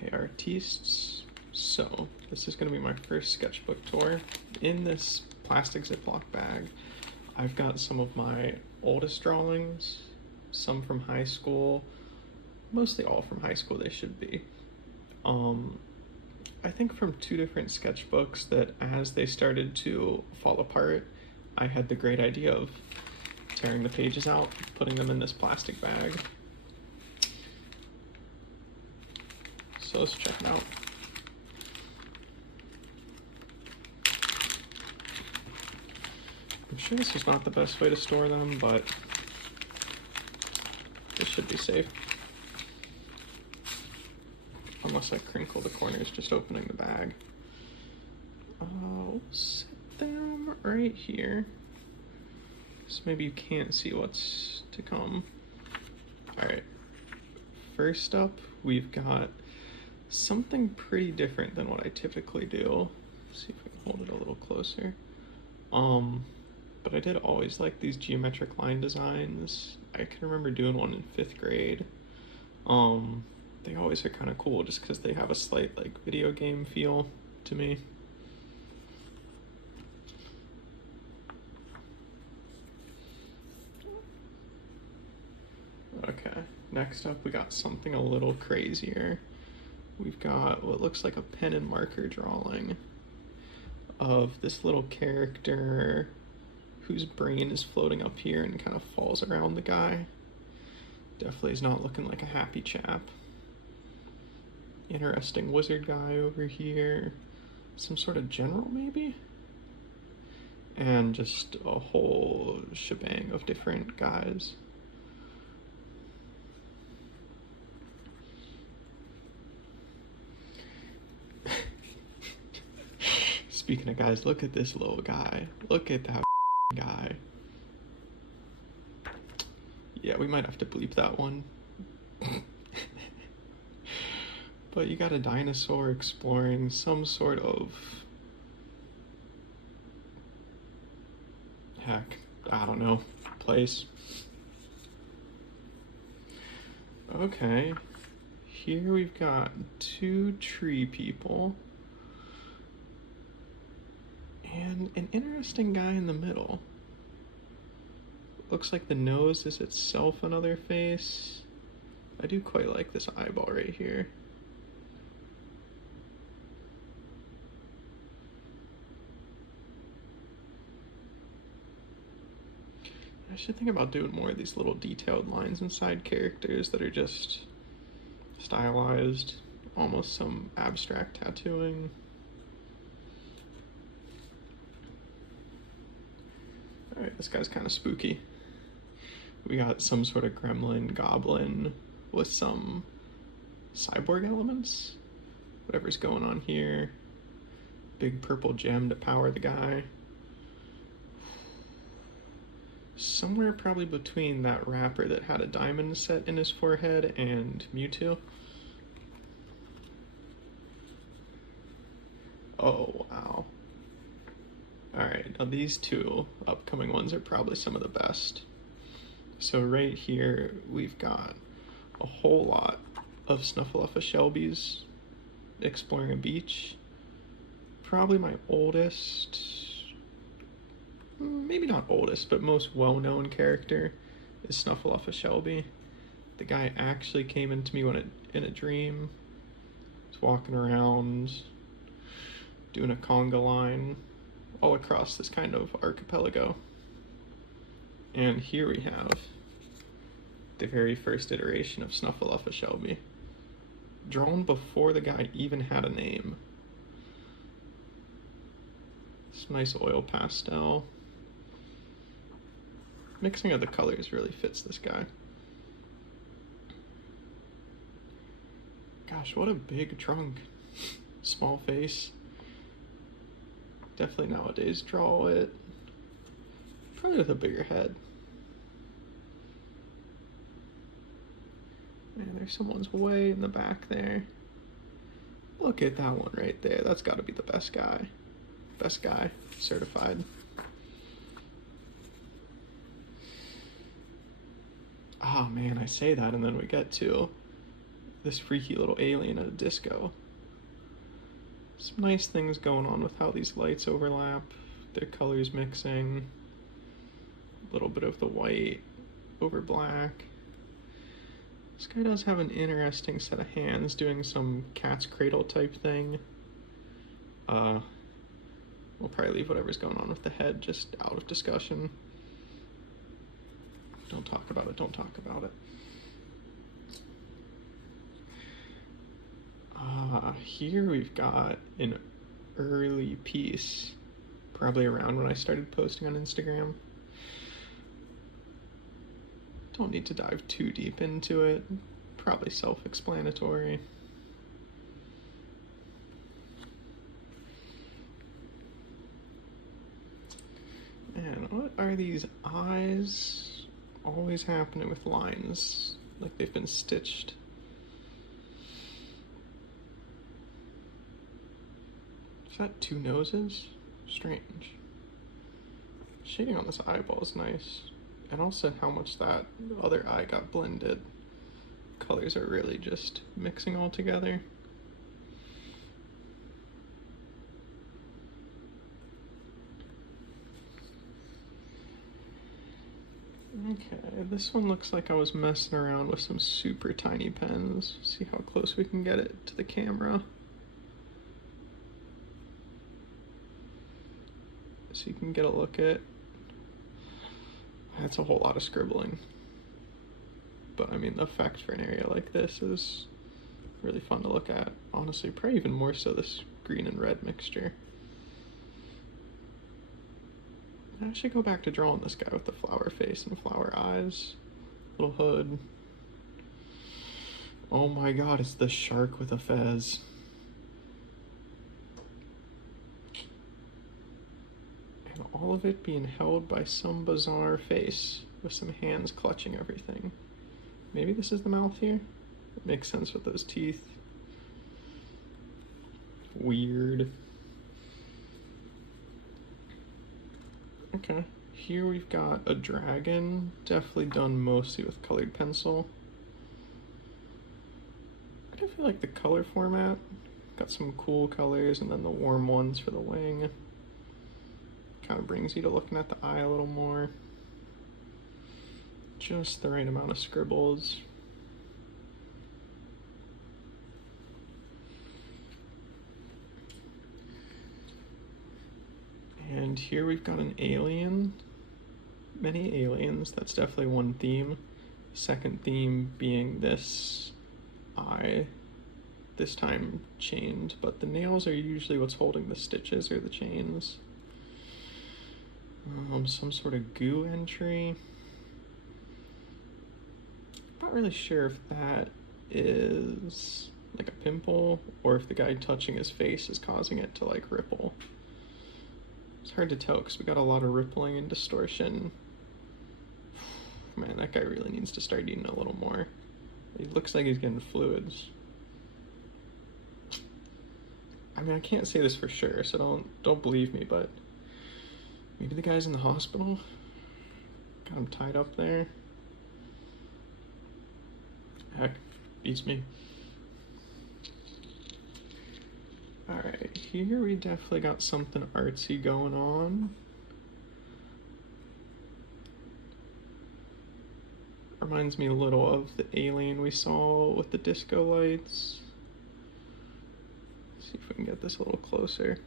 Hey artistes, so this is going to be my first sketchbook tour. In this plastic Ziploc bag, I've got some of my oldest drawings, some from high school, mostly all from high school they should be. I think from two different sketchbooks that as they started to fall apart, I had the great idea of tearing the pages out, putting them in this plastic bag. So let's check it out. I'm sure this is not the best way to store them, but this should be safe. Unless I crinkle the corners just opening the bag. I'll set them right here. So maybe you can't see what's to come. Alright. First up, we've got something pretty different than what I typically do. Let's see if I can hold it a little closer. But I did always like these geometric line designs. I can remember doing one in 5th grade. They always are kind of cool just because they have a slight like video game feel to me. Okay, next up we got something a little crazier. We've got what looks like a pen and marker drawing of this little character whose brain is floating up here and kind of falls around the guy. Definitely is not looking like a happy chap. Interesting wizard guy over here. Some sort of general maybe? And just a whole shebang of different guys. Speaking of guys, look at this little guy. Look at that guy. Yeah, we might have to bleep that one. But you got a dinosaur exploring some sort of... heck, I don't know, place. Okay, here we've got 2 tree people. And an interesting guy in the middle. Looks like the nose is itself another face. I do quite like this eyeball right here. I should think about doing more of these little detailed lines inside characters that are just stylized, almost some abstract tattooing. Alright, this guy's kind of spooky. We got some sort of gremlin goblin with some cyborg elements. Whatever's going on here. Big purple gem to power the guy. Somewhere probably between that rapper that had a diamond set in his forehead and Mewtwo. Oh, wow. Alright, now these 2 upcoming ones are probably some of the best. So right here, we've got a whole lot of Snuffaluffashelbys exploring a beach. Probably my oldest, maybe not oldest, but most well-known character is Snuffaluffashelby. The guy actually came into me in a dream. He's walking around, doing a conga line all across this kind of archipelago. And here we have the very first iteration of Snuffaluffashelby, drawn before the guy even had a name. This nice oil pastel. Mixing of the colors really fits this guy. Gosh, what a big trunk. Small face. Definitely nowadays draw it probably with a bigger head. And there's someone's way in the back there. Look at that one right there. That's got to be the best guy. Best guy, certified. Oh man, I say that and then we get to this freaky little alien at a disco. Some nice things going on with how these lights overlap, their colors mixing, a little bit of the white over black. This guy does have an interesting set of hands doing some cat's cradle type thing. We'll probably leave whatever's going on with the head just out of discussion. Don't talk about it, don't talk about it. Here we've got an early piece, probably around when I started posting on Instagram. Don't need to dive too deep into it, probably self-explanatory. And what are these eyes always happening with lines, like they've been stitched? Is that two noses? Strange. Shading on this eyeball is nice. And also how much that other eye got blended. Colors are really just mixing all together. Okay, this one looks like I was messing around with some super tiny pens. See how close we can get it to the camera. So you can get a look at. That's a whole lot of scribbling. But I mean, the effect for an area like this is really fun to look at. Honestly, probably even more so this green and red mixture. I should go back to drawing this guy with the flower face and flower eyes. Little hood. Oh my god, it's the shark with a fez. And all of it being held by some bizarre face with some hands clutching everything. Maybe this is the mouth here? It makes sense with those teeth. Weird. Okay, here we've got a dragon, definitely done mostly with colored pencil. I do feel like the color format, got some cool colors and then the warm ones for the wing. Kind of brings you to looking at the eye a little more. Just the right amount of scribbles. And here we've got an alien, many aliens, that's definitely one theme. Second theme being this eye, this time chained, but the nails are usually what's holding the stitches or the chains. Some sort of goo entry. Not really sure if that is like a pimple or if the guy touching his face is causing it to like ripple. It's hard to tell because we got a lot of rippling and distortion. Man, that guy really needs to start eating a little more. He looks like he's getting fluids. I mean, I can't say this for sure, so don't believe me, but maybe the guy's in the hospital. Got him tied up there. Heck, beats me. Alright, here we definitely got something artsy going on. Reminds me a little of the alien we saw with the disco lights. Let's see if we can get this a little closer.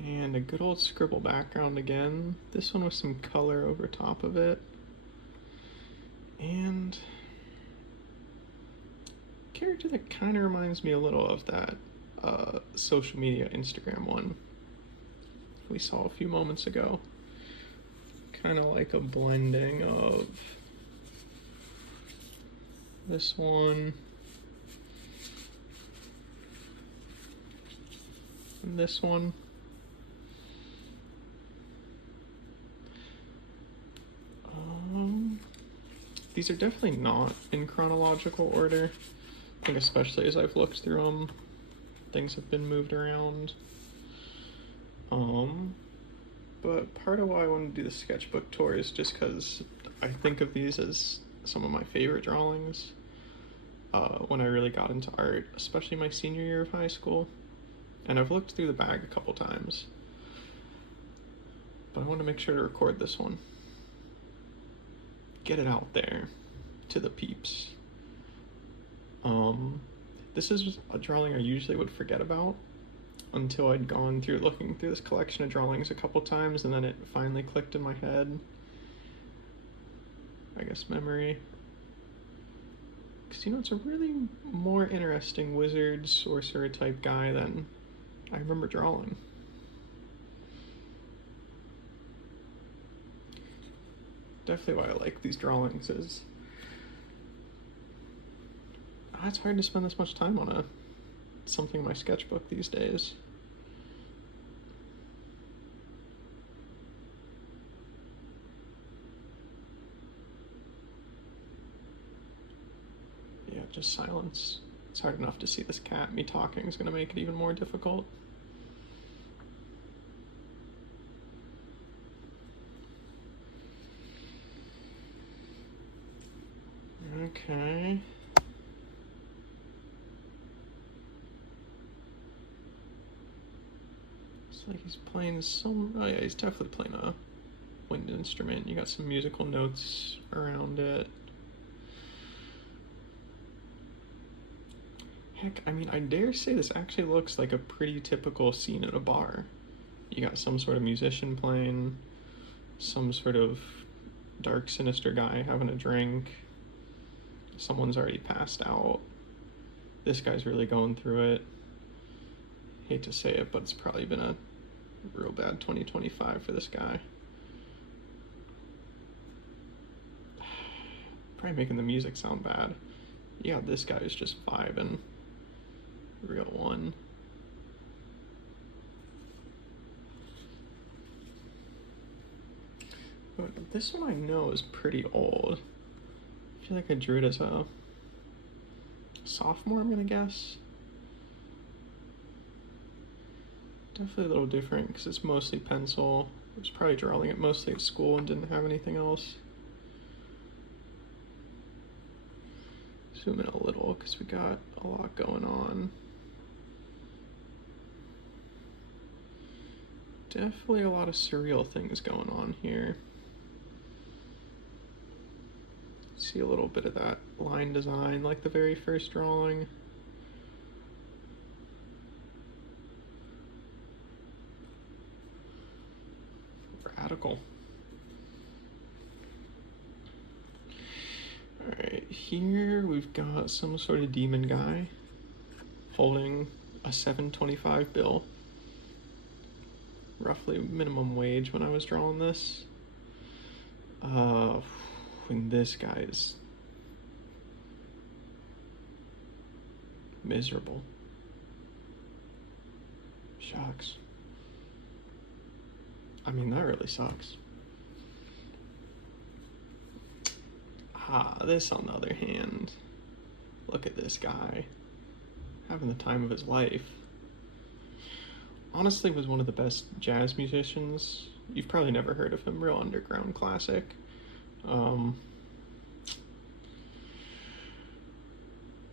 And a good old scribble background again. This one with some color over top of it. And a character that kind of reminds me a little of that social media Instagram one we saw a few moments ago. Kind of like a blending of this one and this one. These are definitely not in chronological order. I think especially as I've looked through them, things have been moved around. But part of why I wanted to do the sketchbook tour is just because I think of these as some of my favorite drawings when I really got into art, especially my senior year of high school. And I've looked through the bag a couple times, but I want to make sure to record this one. Get it out there to the peeps. This is a drawing I usually would forget about until I'd gone through looking through this collection of drawings a couple times, and then it finally clicked in my head. I guess memory. Because, you know, it's a really more interesting wizard, sorcerer type guy than I remember drawing. Definitely why I like these drawings is it's hard to spend this much time on something in my sketchbook these days. Yeah, just silence. It's hard enough to see this cat. Me talking is going to make it even more difficult. Okay. It's like he's playing some... Oh yeah, he's definitely playing a wind instrument. You got some musical notes around it. Heck, I mean, I dare say this actually looks like a pretty typical scene at a bar. You got some sort of musician playing, some sort of dark, sinister guy having a drink. Someone's already passed out. This guy's really going through it. Hate to say it, but it's probably been a real bad 2025 for this guy. Probably making the music sound bad. Yeah, this guy is just vibing. Real one. But this one I know is pretty old. I feel like I drew it as a sophomore, I'm gonna guess. Definitely a little different because it's mostly pencil. I was probably drawing it mostly at school and didn't have anything else. Zoom in a little because we got a lot going on. Definitely a lot of surreal things going on here. See a little bit of that line design like the very first drawing. Radical. Alright, here we've got some sort of demon guy holding a $7.25 bill. Roughly minimum wage when I was drawing this. And this guy is miserable. Shucks. I mean, that really sucks. This on the other hand, look at this guy having the time of his life. Honestly, was one of the best jazz musicians. You've probably never heard of him. Real underground classic.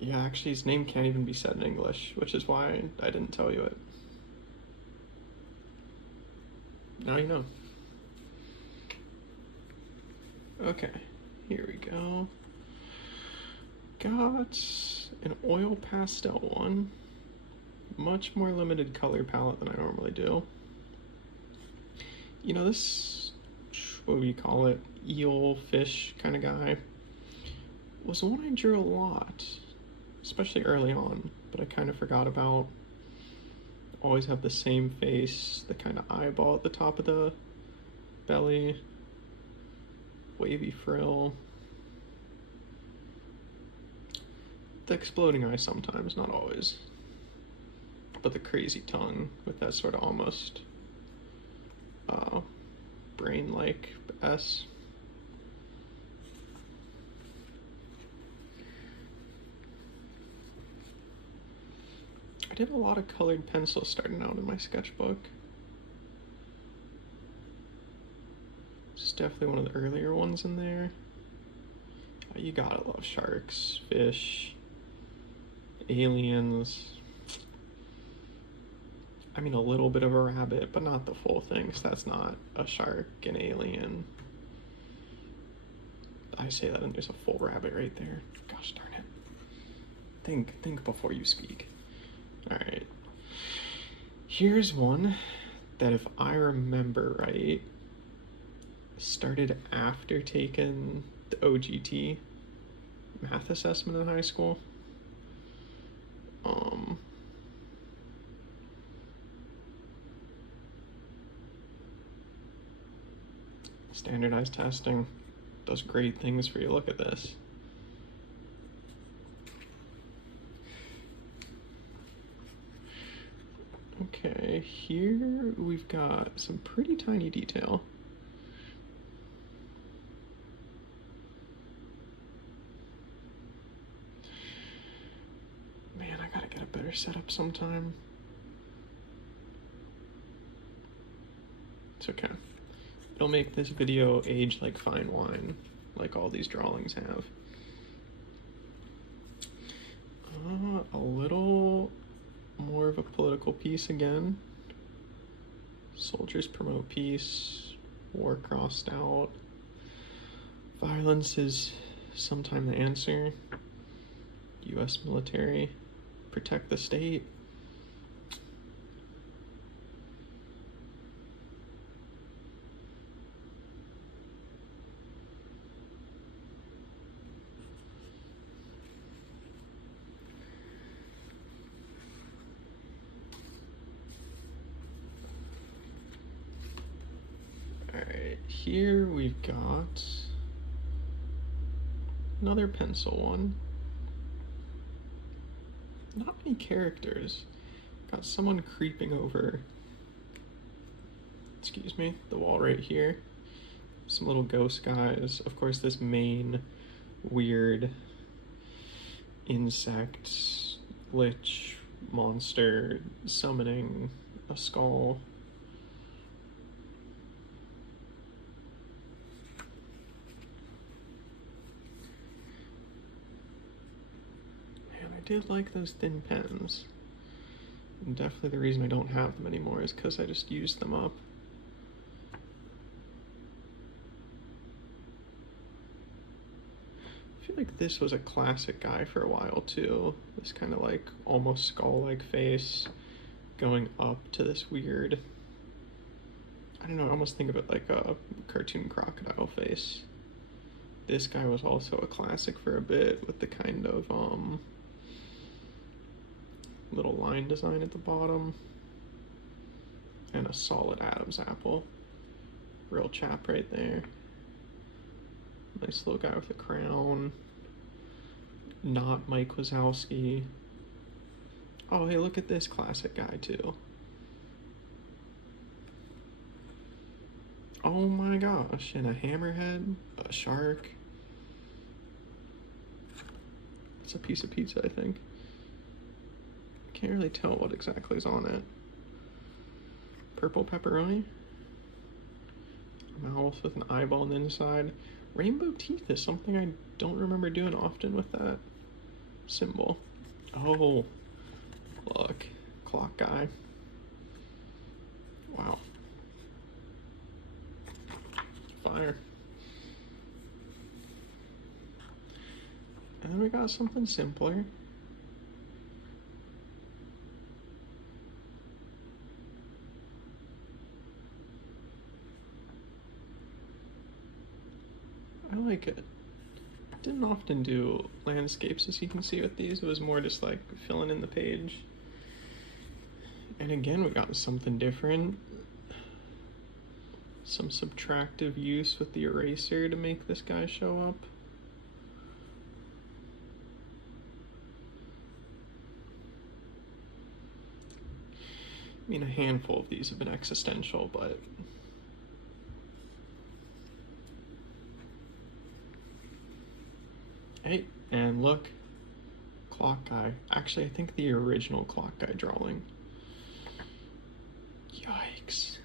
Yeah, actually his name can't even be said in English, which is why I didn't tell you it. Now you know. Okay, here we go. Got an oil pastel one. Much more limited color palette than I normally do. You know, this, what do you call it, eel, fish kind of guy, was one I drew a lot, especially early on, but I kind of forgot about. Always have the same face, the kind of eyeball at the top of the belly, wavy frill. The exploding eye sometimes, not always. But the crazy tongue with that sort of almost brain-like S. did a lot of colored pencils starting out in my sketchbook. It's definitely one of the earlier ones in there. You gotta love sharks, fish, aliens. I mean, a little bit of a rabbit, but not the full thing, because that's not a shark, an alien. I say that and there's a full rabbit right there. Gosh darn it. Think before you speak. Alright. Here's one that, if I remember right, started after taking the OGT math assessment in high school. Standardized testing does great things for you. Look at this. Okay, here we've got some pretty tiny detail. Man, I gotta get a better setup sometime. It's okay. It'll make this video age like fine wine, like all these drawings have. A little more of a political piece again. Soldiers promote peace, war crossed out. Violence is sometime the answer. US military, protect the state. Alright, here we've got another pencil one. Not many characters. Got someone creeping over, excuse me, the wall right here. Some little ghost guys. Of course, this main weird insect, lich, monster summoning a skull. I did like those thin pens. And definitely the reason I don't have them anymore is because I just used them up. I feel like this was a classic guy for a while too. This kind of like almost skull-like face going up to this weird, I don't know, I almost think of it like a cartoon crocodile face. This guy was also a classic for a bit with the kind of little line design at the bottom and a solid Adam's apple. Real chap right there. Nice little guy with a crown. Not Mike Wazowski. Oh, hey, look at this classic guy too. Oh my gosh, and a hammerhead, a shark. It's a piece of pizza, I think. Can't really tell what exactly is on it. Purple pepperoni. A mouth with an eyeball on the inside. Rainbow teeth is something I don't remember doing often with that symbol. Oh, look. Clock guy. Wow. Fire. And then we got something simpler. I like it. Didn't often do landscapes, as you can see with these. It was more just like filling in the page. And again, we got something different. Some subtractive use with the eraser to make this guy show up. I mean, a handful of these have been existential, but hey, and look, clock guy. Actually, I think the original clock guy drawing. Yikes.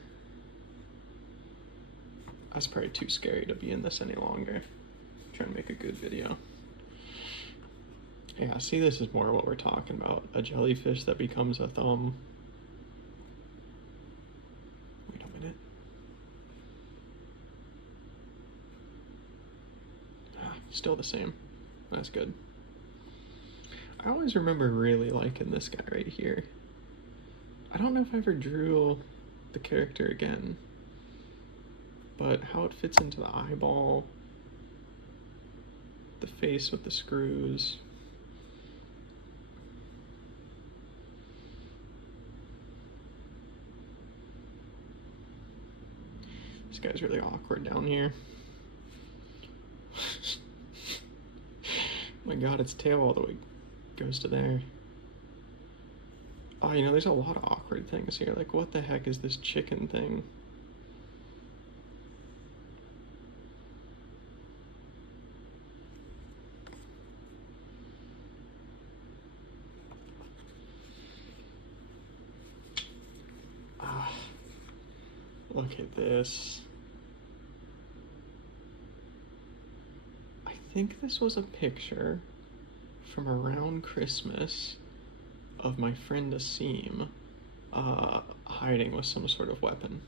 That's probably too scary to be in this any longer. I'm trying to make a good video. Yeah, see, this is more what we're talking about. A jellyfish that becomes a thumb. Wait a minute. Ah, still the same. That's good. I always remember really liking this guy right here. I don't know if I ever drew the character again, but how it fits into the eyeball, the face with the screws. This guy's really awkward down here. My god, its tail all the way goes to there. Oh, you know, there's a lot of awkward things here. Like, what the heck is this chicken thing? Ah, look at this. I think this was a picture from around Christmas of my friend Asim hiding with some sort of weapon.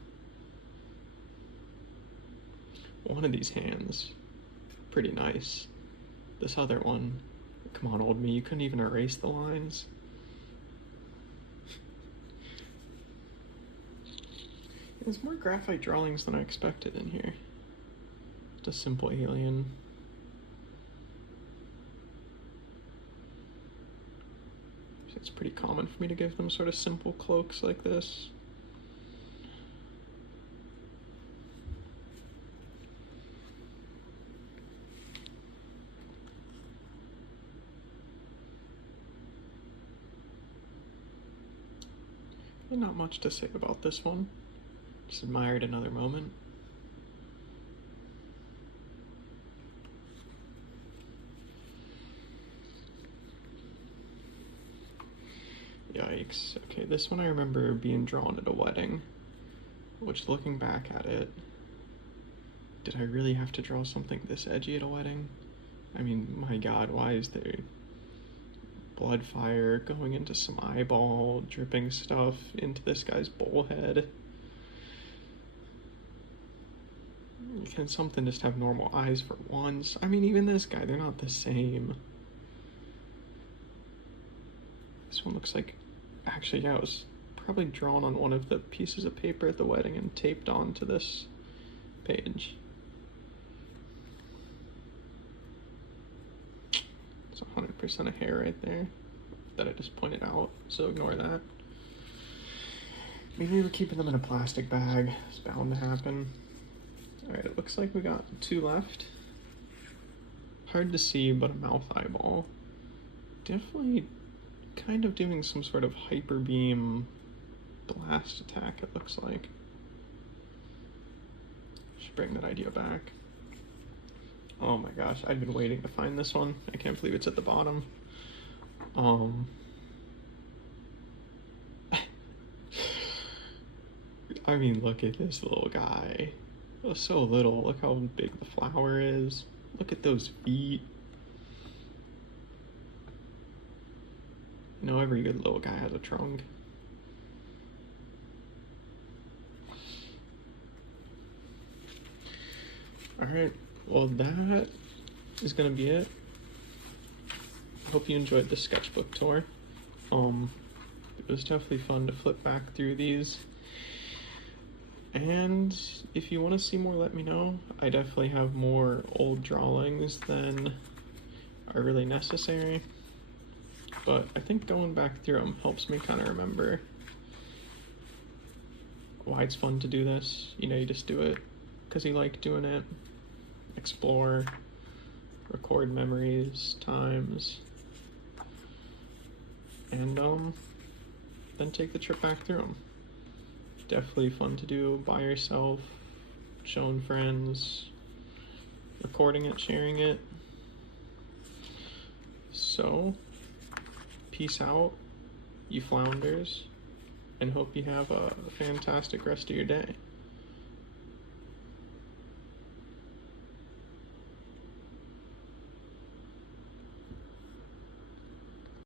One of these hands, pretty nice. This other one, come on, old me, you couldn't even erase the lines. There's more graphite drawings than I expected in here. Just a simple alien. It's pretty common for me to give them sort of simple cloaks like this. And not much to say about this one. Just admired another moment. Yikes. Okay, this one I remember being drawn at a wedding, which looking back at it, did I really have to draw something this edgy at a wedding? I mean, my god, why is there blood fire going into some eyeball, dripping stuff into this guy's bowl head? Can something just have normal eyes for once? I mean, even this guy, they're not the same. This one looks like, actually, yeah, it was probably drawn on one of the pieces of paper at the wedding and taped onto this page. It's 100% a hair right there that I just pointed out, so ignore that. Maybe we're keeping them in a plastic bag. It's bound to happen. Alright, it looks like we got 2 left. Hard to see, but a mouth eyeball. Definitely kind of doing some sort of hyper beam blast attack, it looks like. Should bring that idea back. Oh my gosh, I've been waiting to find this one. I can't believe it's at the bottom. I mean, look at this little guy. Oh, so little. Look how big the flower is. Look at those feet. You know, every good little guy has a trunk. Alright, well that is gonna be it. Hope you enjoyed the sketchbook tour. It was definitely fun to flip back through these. And if you want to see more, let me know. I definitely have more old drawings than are really necessary. But I think going back through them helps me kind of remember why it's fun to do this. You know, you just do it because you like doing it. Explore, record memories, times, and then take the trip back through them. Definitely fun to do by yourself, showing friends, recording it, sharing it. So, peace out, you flounders, and hope you have a fantastic rest of your day.